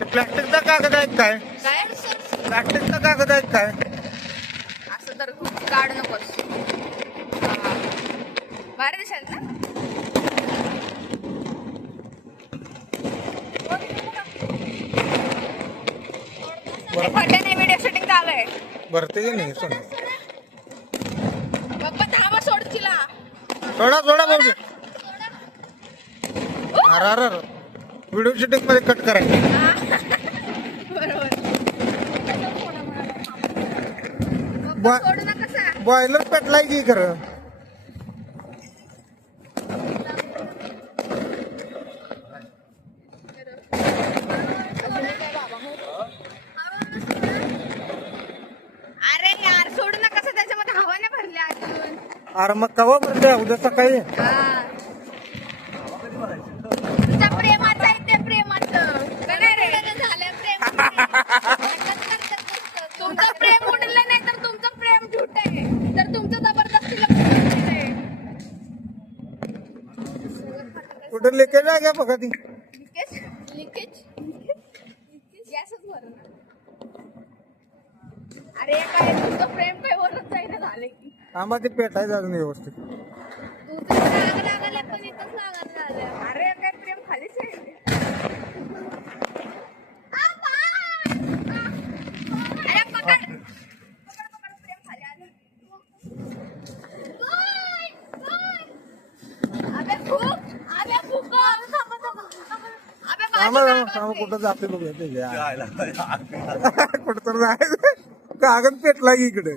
प्लास्टिकचा कागद आहे काय? काय प्लास्टिकचा कागद आहे काय? असं तर काढ नकोस. हा. बाहेर दिसाल ना. खड्ड्याने व्हिडिओ शूटिंग चालू आहे. भरते की नाही सोनं? पप्पा थांबा सोड तिला. सोडा सोडा भाऊ. अरे व्हिडिओ शूटिंग मध्ये कट करायचं. बरोबर. पप्पा सोडू नका सा. बॉयलर पेटलाय की खरं. अरे यार सोडू नका सा, त्याच्यामध्ये हवा नाही भरली अजून. अरे मग कवा भरते उद्या सकाळी? हा. तुझ्या प्रेमाचं आहे ते प्रेमाचं. काय रे झालं प्रेम. तुमचं प्रेम उडलं नाही तर तुमचं प्रेम झूट आहे. तर तुमचं जबरदस्ती लग्न आहे. कुठं लिकेज आहे का बघा ती? लिकेज गॅसच भरणार. अरे काय तुमचं प्रेम काय वरच जाईना झाले की. आम्हाला ते पेटायचं अजून व्यवस्थित. तुझं लागला पण इथंच लागत झालं. अरे काय प्रेम खालीच आहे. अरे पकड पकड प्रेम खाली आलं. अबे भूक अबे भूक अबे आम्हाला कुठं जाते बघूया ते कुठं तर जायचं. कागद पेटला की इकडे.